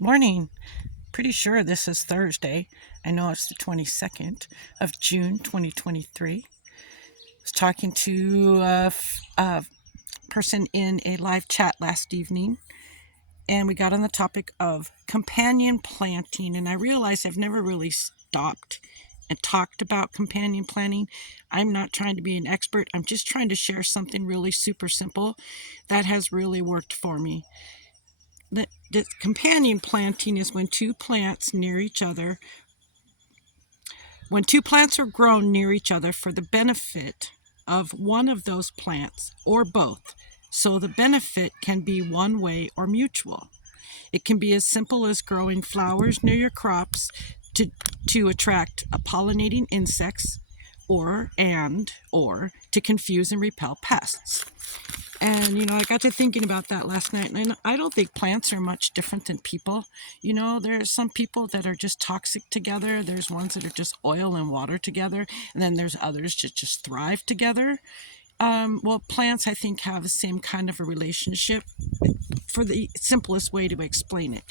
Morning. Pretty sure this is Thursday. I know it's the 22nd of June 2023. I was talking to a person in a live chat last evening, and we got on the topic of companion planting. And I realized I've never really stopped and talked about companion planting. I'm not trying to be an expert, I'm just trying to share something really super simple that has really worked for me. The companion planting is when two plants near each other, when two plants are grown near each other for the benefit of one of those plants or both. So the benefit can be one way or mutual. It can be as simple as growing flowers near your crops to, to attract pollinating insects or to confuse and repel pests. And, I got to thinking about that last night. And I don't think plants are much different than people. There's some people that are just toxic together. There's ones that are just oil and water together. And then there's others that just thrive together. Well, plants, I think, have the same kind of a relationship for the simplest way to explain it.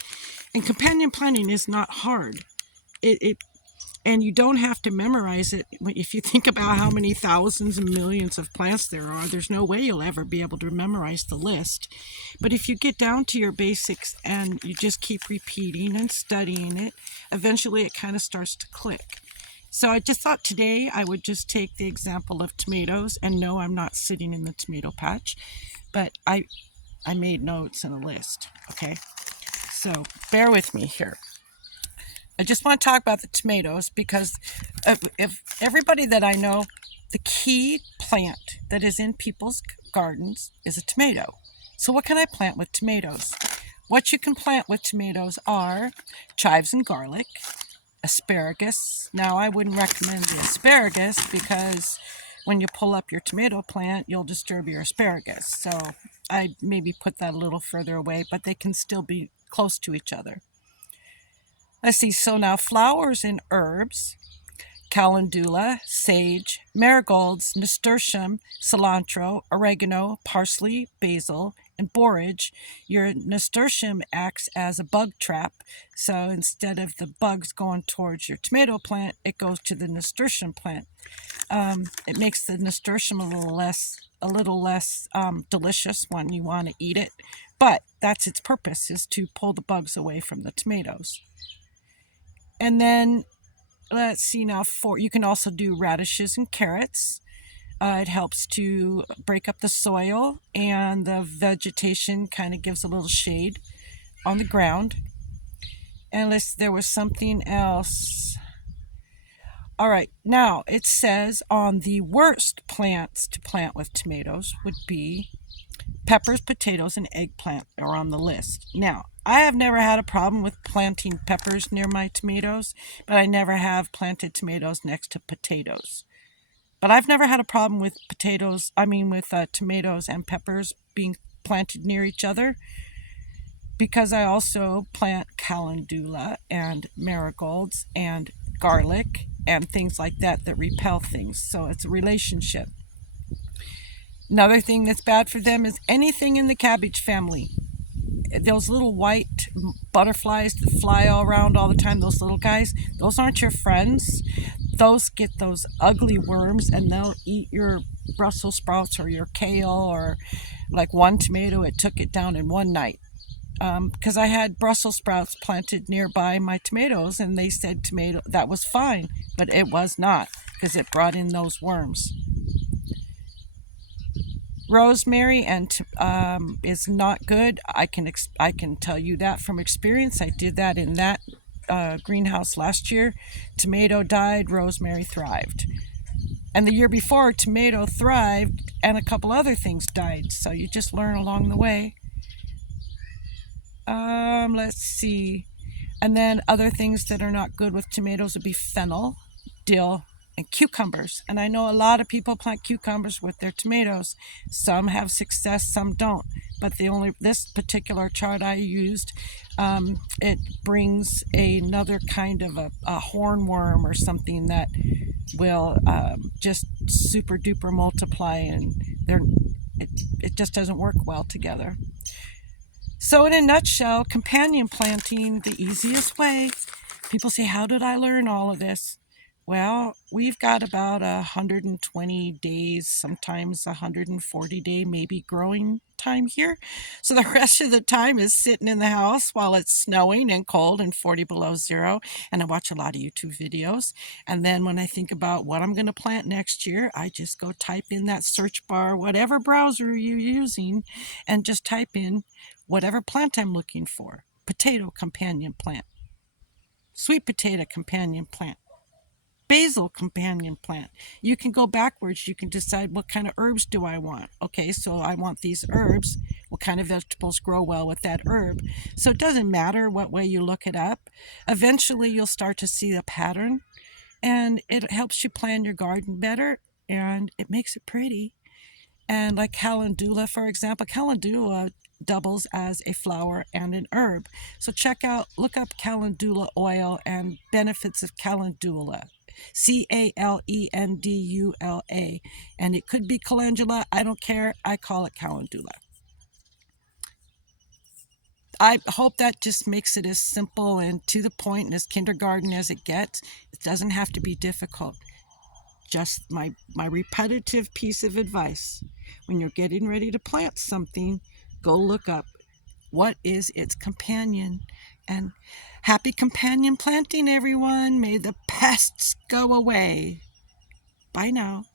And companion planting is not hard. And you don't have to memorize it. If you think about how many thousands and millions of plants there are, there's no way you'll ever be able to memorize the list. But if you get down to your basics and you just keep repeating and studying it, eventually it kind of starts to click. So I just thought today I would just take the example of tomatoes. And no, I'm not sitting in the tomato patch, but I made notes and a list. Okay, so bear with me here. I just want to talk about the tomatoes because if everybody that I know, the key plant that is in people's gardens is a tomato. So what can I plant with tomatoes? What you can plant with tomatoes are chives and garlic, asparagus. Now, I wouldn't recommend the asparagus because when you pull up your tomato plant, you'll disturb your asparagus. So I'd maybe put that a little further away, but they can still be close to each other. Let's see, so now flowers and herbs: calendula, sage, marigolds, nasturtium, cilantro, oregano, parsley, basil, and borage. Your nasturtium acts as a bug trap. So instead of the bugs going towards your tomato plant, it goes to the nasturtium plant. It makes the nasturtium a little less delicious when you want to eat it. But that's its purpose, is to pull the bugs away from the tomatoes. And then let's see now, you can also do radishes and carrots. It helps to break up the soil, and the vegetation kind of gives a little shade on the ground. And there was something else. All right, now it says on the worst plants to plant with tomatoes would be peppers, potatoes, and eggplant are on the list. Now, I have never had a problem with planting peppers near my tomatoes, but I never have planted tomatoes next to potatoes. But I've never had a problem with tomatoes and peppers being planted near each other, because I also plant calendula and marigolds and garlic and things like that that repel things. So it's a relationship. Another thing that's bad for them is anything in the cabbage family. Those little white butterflies that fly all around all the time, those little guys, those aren't your friends. Those get those ugly worms, and they'll eat your Brussels sprouts or your kale, or like one tomato, it took it down in one night. Because I had Brussels sprouts planted nearby my tomatoes, and they said tomato that was fine, but it was not, because it brought in those worms. Rosemary is not good. I can tell you that from experience. I did that in that greenhouse last year. Tomato died, rosemary thrived. And the year before, tomato thrived and a couple other things died. So you just learn along the way. Let's see. And then other things that are not good with tomatoes would be fennel, dill, and cucumbers. And I know a lot of people plant cucumbers with their tomatoes. Some have success, some don't. But this particular chart I used, it brings another kind of a hornworm or something that will just super duper multiply, and it just doesn't work well together. So in a nutshell, companion planting, the easiest way. People say, how did I learn all of this? Well, we've got about 120 days, sometimes 140-day maybe growing time here. So the rest of the time is sitting in the house while it's snowing and cold and 40 below zero. And I watch a lot of YouTube videos. And then when I think about what I'm going to plant next year, I just go type in that search bar, whatever browser you're using, and just type in whatever plant I'm looking for. Potato companion plant, sweet potato companion plant, basil companion plant. You can go backwards. You can decide what kind of herbs do I want. Okay, so I want these herbs. What kind of vegetables grow well with that herb? So it doesn't matter what way you look it up. Eventually, you'll start to see a pattern, and it helps you plan your garden better, and it makes it pretty. And like calendula, for example, calendula doubles as a flower and an herb. So look up calendula oil and benefits of calendula. Calendula. And it could be calendula. I don't care. I call it calendula. I hope that just makes it as simple and to the point and as kindergarten as it gets. It doesn't have to be difficult. Just my repetitive piece of advice. When you're getting ready to plant something, go look up what is its companion. And happy companion planting, everyone. May the pests go away. Bye now.